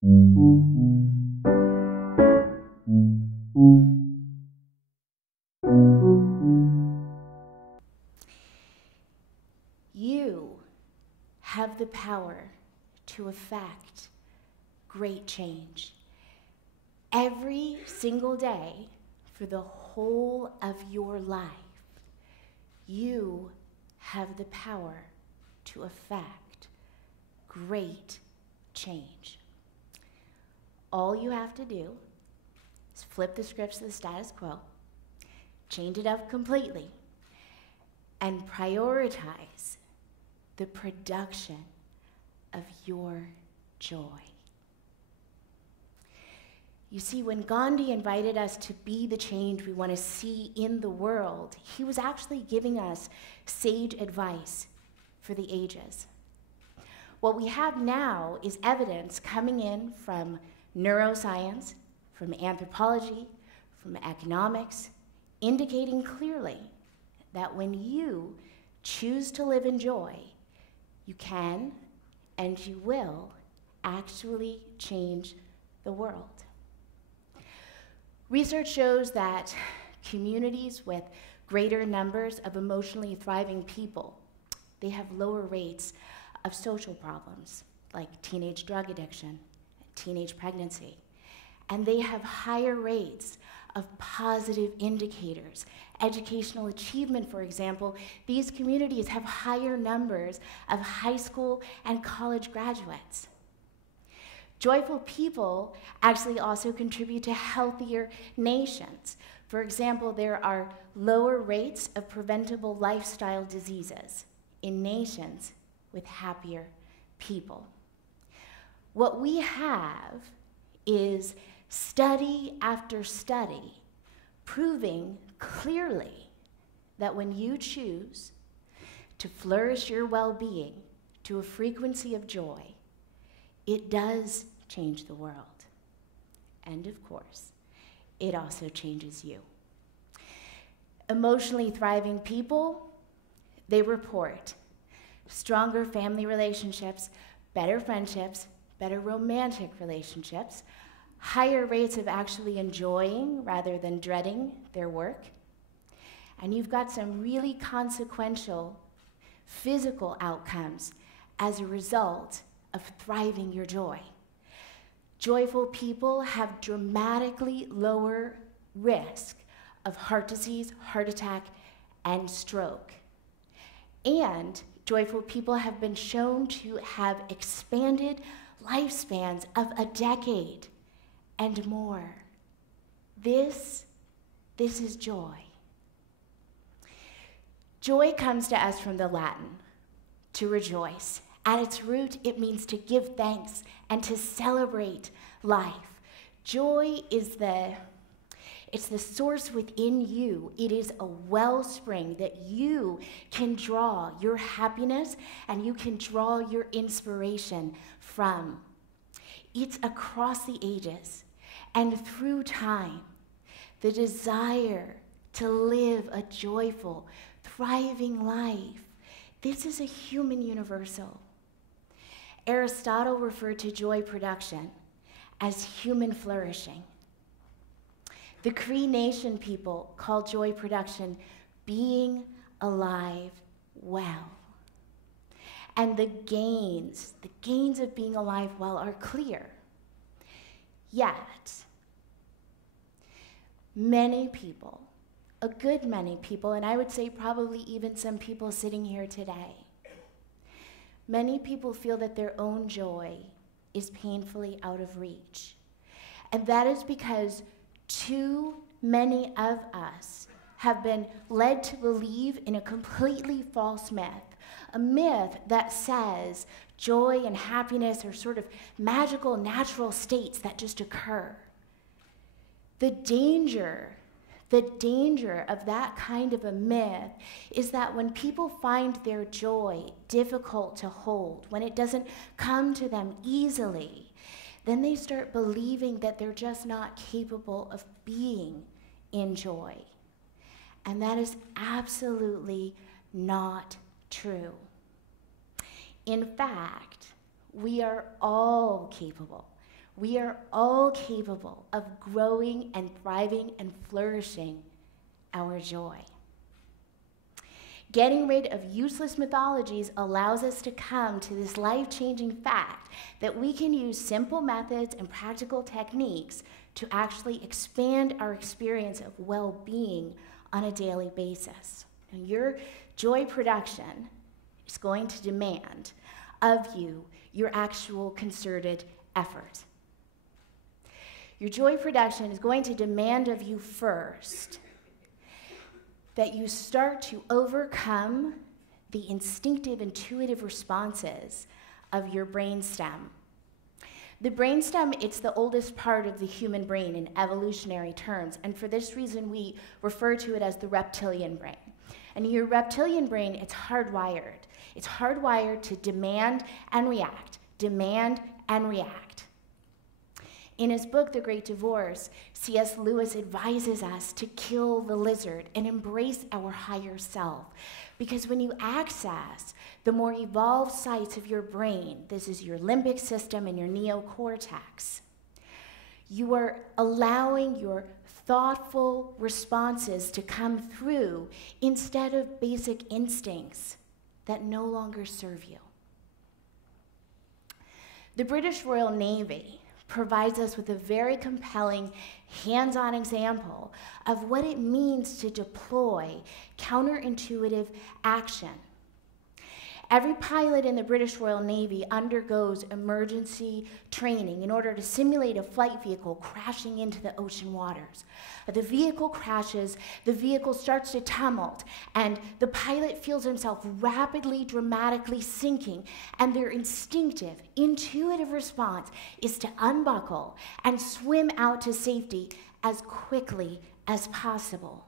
You have the power to affect great change. Every single day for the whole of your life, you have the power to affect great change. All you have to do is flip the scripts to the status quo, change it up completely, and prioritize the production of your joy. You see, when Gandhi invited us to be the change we want to see in the world, he was actually giving us sage advice for the ages. What we have now is evidence coming in from neuroscience, from anthropology, from economics, indicating clearly that when you choose to live in joy, you can and you will actually change the world. Research shows that communities with greater numbers of emotionally thriving people, they have lower rates of social problems like teenage drug addiction, teenage pregnancy, and they have higher rates of positive indicators. Educational achievement, for example, these communities have higher numbers of high school and college graduates. Joyful people actually also contribute to healthier nations. For example, there are lower rates of preventable lifestyle diseases in nations with happier people. What we have is study after study proving clearly that when you choose to flourish your well-being to a frequency of joy, it does change the world. And of course, it also changes you. Emotionally thriving people, they report stronger family relationships, better friendships, better romantic relationships, higher rates of actually enjoying rather than dreading their work. And you've got some really consequential physical outcomes as a result of thriving your joy. Joyful people have dramatically lower risk of heart disease, heart attack, and stroke. And joyful people have been shown to have expanded lifespans of a decade and more. This is joy. Joy comes to us from the Latin, to rejoice. At its root, it means to give thanks and to celebrate life. Joy is the source within you. It is a wellspring that you can draw your happiness and you can draw your inspiration from. It's across the ages and through time. The desire to live a joyful, thriving life. This is a human universal. Aristotle referred to joy production as human flourishing. The Cree Nation people call joy production being alive well. And the gains of being alive well are clear. Yet, many people, a good many people, and I would say probably even some people sitting here today, many people feel that their own joy is painfully out of reach. And that is because too many of us have been led to believe in a completely false myth, a myth that says joy and happiness are sort of magical, natural states that just occur. The danger of that kind of a myth is that when people find their joy difficult to hold, when it doesn't come to them easily, then they start believing that they're just not capable of being in joy. And that is absolutely not true. In fact, we are all capable. We are all capable of growing and thriving and flourishing our joy. Getting rid of useless mythologies allows us to come to this life-changing fact that we can use simple methods and practical techniques to actually expand our experience of well-being on a daily basis. And your joy production is going to demand of you your actual concerted effort. Your joy production is going to demand of you first that you start to overcome the instinctive, intuitive responses of your brainstem. The brainstem, it's the oldest part of the human brain in evolutionary terms, and for this reason we refer to it as the reptilian brain. And your reptilian brain, it's hardwired. It's hardwired to demand and react, demand and react. In his book, The Great Divorce, C.S. Lewis advises us to kill the lizard and embrace our higher self. Because when you access the more evolved sites of your brain, this is your limbic system and your neocortex, you are allowing your thoughtful responses to come through instead of basic instincts that no longer serve you. The British Royal Navy provides us with a very compelling hands-on example of what it means to deploy counterintuitive action. Every pilot in the British Royal Navy undergoes emergency training in order to simulate a flight vehicle crashing into the ocean waters. The vehicle crashes, the vehicle starts to tumult, and the pilot feels himself rapidly, dramatically sinking, and their instinctive, intuitive response is to unbuckle and swim out to safety as quickly as possible.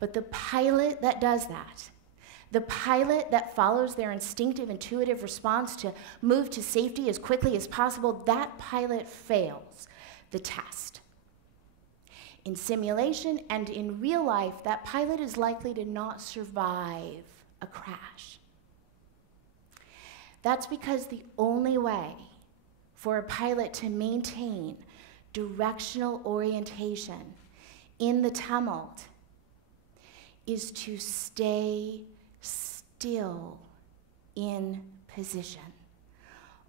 But the pilot that does that, the pilot that follows their instinctive, intuitive response to move to safety as quickly as possible, that pilot fails the test. In simulation and in real life, that pilot is likely to not survive a crash. That's because the only way for a pilot to maintain directional orientation in the tumult is to stay still in position.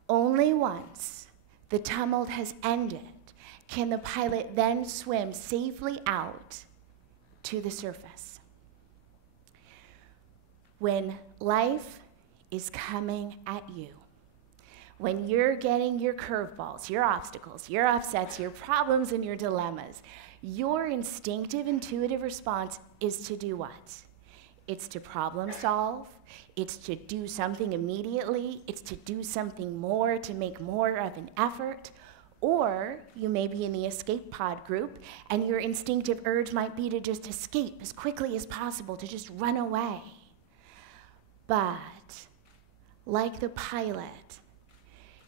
Only once the tumult has ended can the pilot then swim safely out to the surface. When life is coming at you, when you're getting your curveballs, your obstacles, your upsets, your problems, and your dilemmas, your instinctive, intuitive response is to do what? It's to problem solve, it's to do something immediately, it's to do something more, to make more of an effort. Or you may be in the escape pod group, and your instinctive urge might be to just escape as quickly as possible, to just run away. But, like the pilot,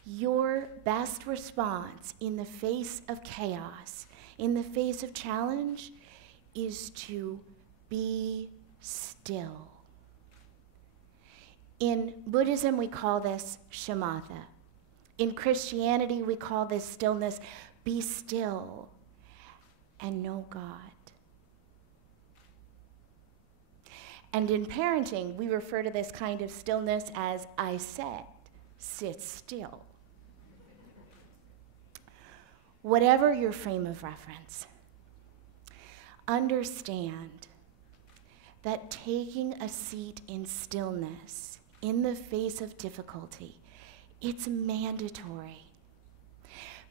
your best response in the face of chaos, in the face of challenge, is to be still. In Buddhism, we call this shamatha. In Christianity, we call this stillness, be still and know God. And in parenting, we refer to this kind of stillness as I said, sit still. Whatever your frame of reference, understand that taking a seat in stillness in the face of difficulty, it's mandatory.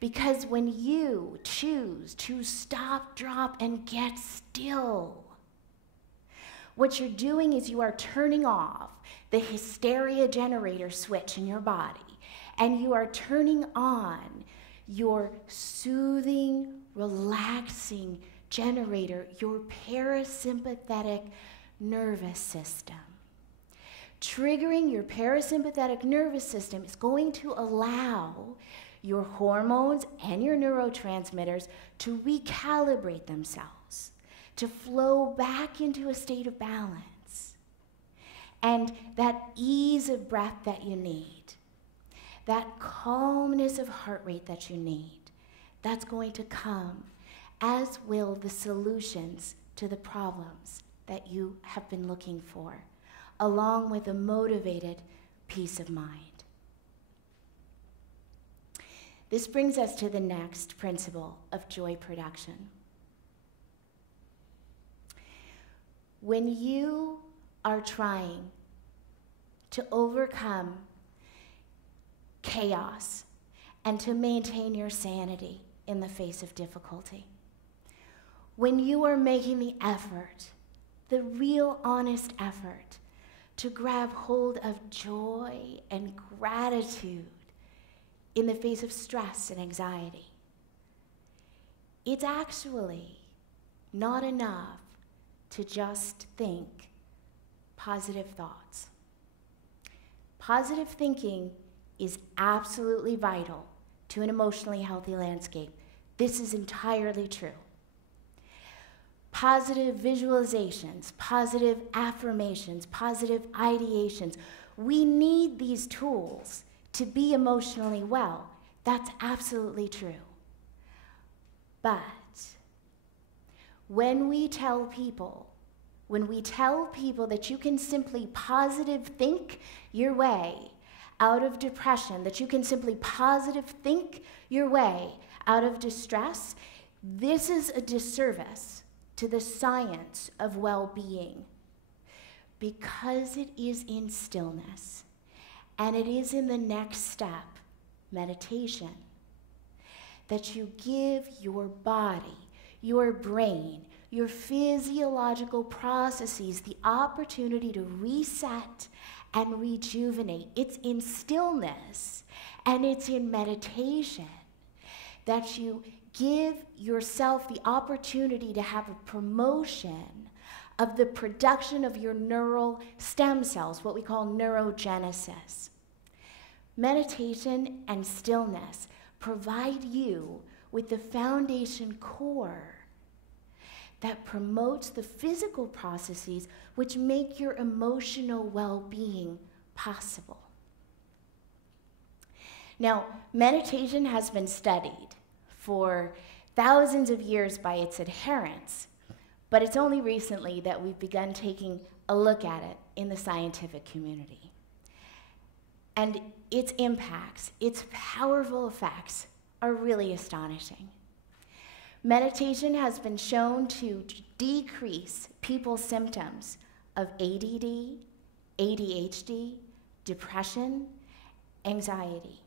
Because when you choose to stop, drop, and get still, what you're doing is you are turning off the hysteria generator switch in your body, and you are turning on your soothing, relaxing generator, your parasympathetic nervous system. Triggering your parasympathetic nervous system is going to allow your hormones and your neurotransmitters to recalibrate themselves, to flow back into a state of balance. And that ease of breath that you need, that calmness of heart rate that you need, That's going to come, as will the solutions to the problems that you have been looking for, along with a motivated peace of mind. This brings us to the next principle of joy production. When you are trying to overcome chaos and to maintain your sanity in the face of difficulty, when you are making the effort, the real honest effort, to grab hold of joy and gratitude in the face of stress and anxiety, it's actually not enough to just think positive thoughts. Positive thinking is absolutely vital to an emotionally healthy landscape. This is entirely true. Positive visualizations, positive affirmations, positive ideations. We need these tools to be emotionally well. That's absolutely true. But when we tell people that you can simply positive think your way out of depression, that you can simply positive think your way out of distress, this is a disservice to the science of well-being, because it is in stillness, and it is in the next step, meditation, that you give your body, your brain, your physiological processes the opportunity to reset and rejuvenate. It's in stillness and it's in meditation that you give yourself the opportunity to have a promotion of the production of your neural stem cells, what we call neurogenesis. Meditation and stillness provide you with the foundation core that promotes the physical processes which make your emotional well-being possible. Now, meditation has been studied for thousands of years by its adherents, but it's only recently that we've begun taking a look at it in the scientific community. And its impacts, its powerful effects, are really astonishing. Meditation has been shown to decrease people's symptoms of ADD, ADHD, depression, anxiety.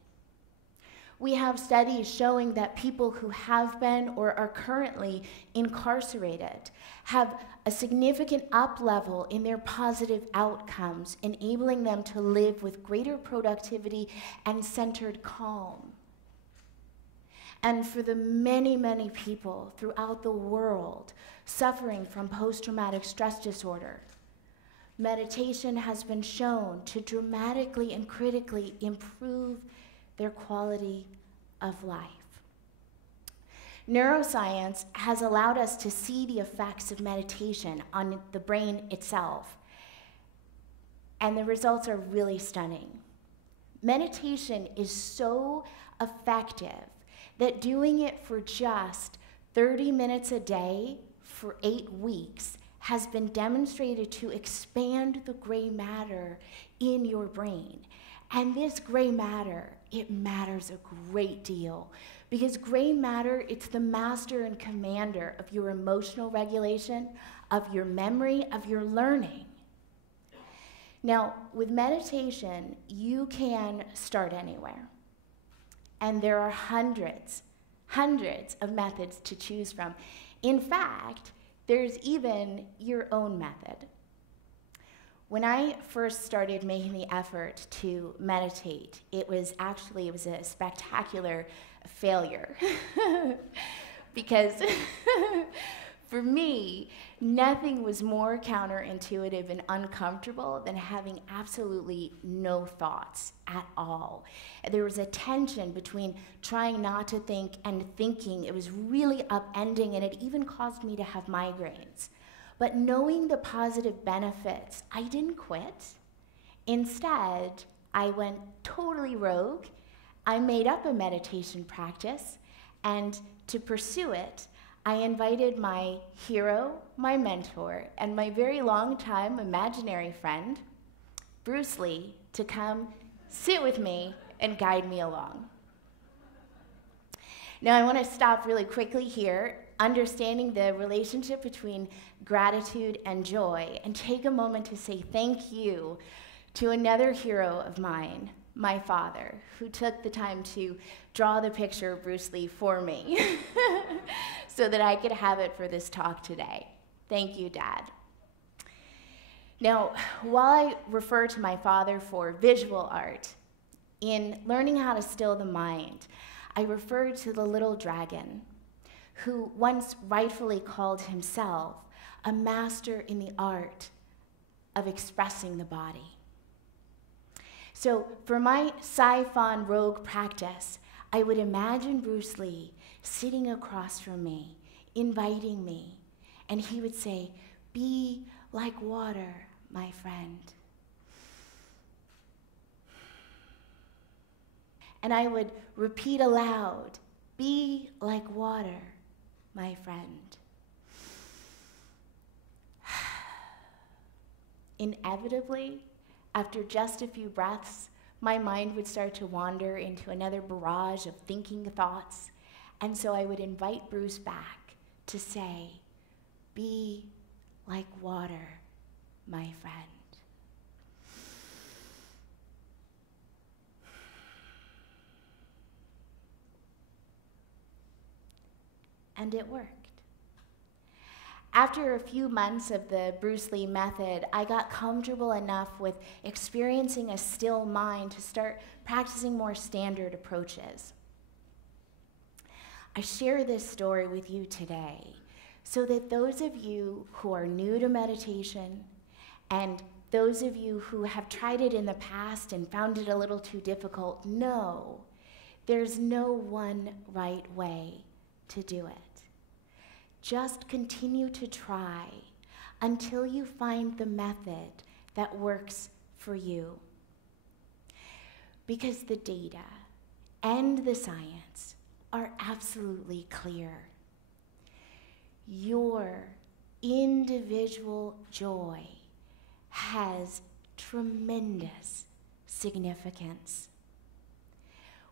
We have studies showing that people who have been or are currently incarcerated have a significant up-level in their positive outcomes, enabling them to live with greater productivity and centered calm. And for the many, many people throughout the world suffering from post-traumatic stress disorder, meditation has been shown to dramatically and critically improve their quality of life. Neuroscience has allowed us to see the effects of meditation on the brain itself, and the results are really stunning. Meditation is so effective that doing it for just 30 minutes a day for 8 weeks has been demonstrated to expand the gray matter in your brain. And this gray matter, it matters a great deal, because gray matter, it's the master and commander of your emotional regulation, of your memory, of your learning. Now, with meditation, you can start anywhere. And there are hundreds of methods to choose from. In fact, there's even your own method. When I first started making the effort to meditate, it was a spectacular failure. Because for me, nothing was more counterintuitive and uncomfortable than having absolutely no thoughts at all. There was a tension between trying not to think and thinking. It was really upending, and it even caused me to have migraines. But knowing the positive benefits, I didn't quit. Instead, I went totally rogue. I made up a meditation practice, And to pursue it, I invited my hero, my mentor, and my very long-time imaginary friend, Bruce Lee, to come sit with me and guide me along. Now, I want to stop really quickly here, understanding the relationship between gratitude and joy, and take a moment to say thank you to another hero of mine, my father, who took the time to draw the picture of Bruce Lee for me so that I could have it for this talk today. Thank you, Dad. Now, while I refer to my father for visual art, in learning how to still the mind, I refer to the little dragon, who once rightfully called himself a master in the art of expressing the body. So for my Sci-Fon rogue practice, I would imagine Bruce Lee sitting across from me, inviting me, and he would say, "Be like water, my friend." And I would repeat aloud, "Be like water, my friend." Inevitably, after just a few breaths, my mind would start to wander into another barrage of thinking thoughts, and so I would invite Bruce back to say, "Be like water, my friend." And it worked. After a few months of the Bruce Lee method, I got comfortable enough with experiencing a still mind to start practicing more standard approaches. I share this story with you today so that those of you who are new to meditation and those of you who have tried it in the past and found it a little too difficult know there's no one right way to do it. Just continue to try until you find the method that works for you. Because the data and the science are absolutely clear. Your individual joy has tremendous significance.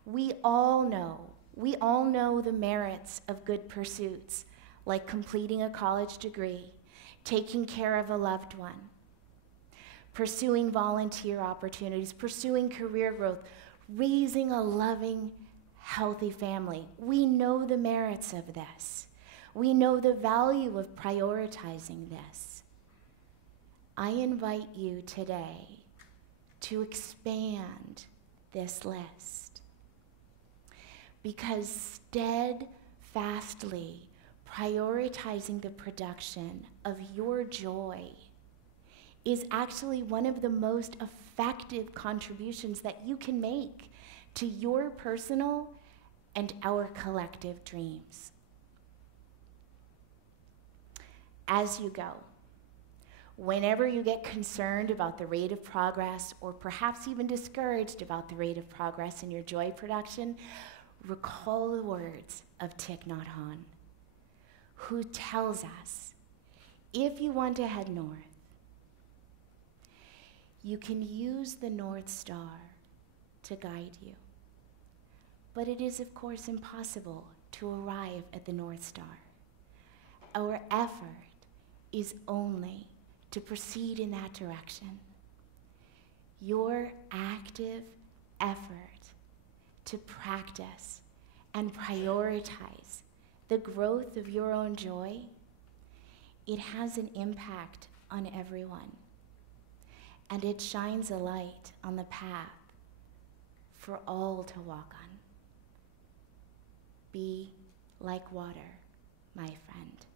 We all know the merits of good pursuits, like completing a college degree, taking care of a loved one, pursuing volunteer opportunities, pursuing career growth, raising a loving, healthy family. We know the merits of this. We know the value of prioritizing this. I invite you today to expand this list, because steadfastly prioritizing the production of your joy is actually one of the most effective contributions that you can make to your personal and our collective dreams. As you go, whenever you get concerned about the rate of progress, or perhaps even discouraged about the rate of progress in your joy production, recall the words of Thich Nhat Hanh, who tells us, if you want to head north, you can use the North Star to guide you. But it is, of course, impossible to arrive at the North Star. Our effort is only to proceed in that direction. Your active effort to practice and prioritize the growth of your own joy, it has an impact on everyone. And it shines a light on the path for all to walk on. Be like water, my friend.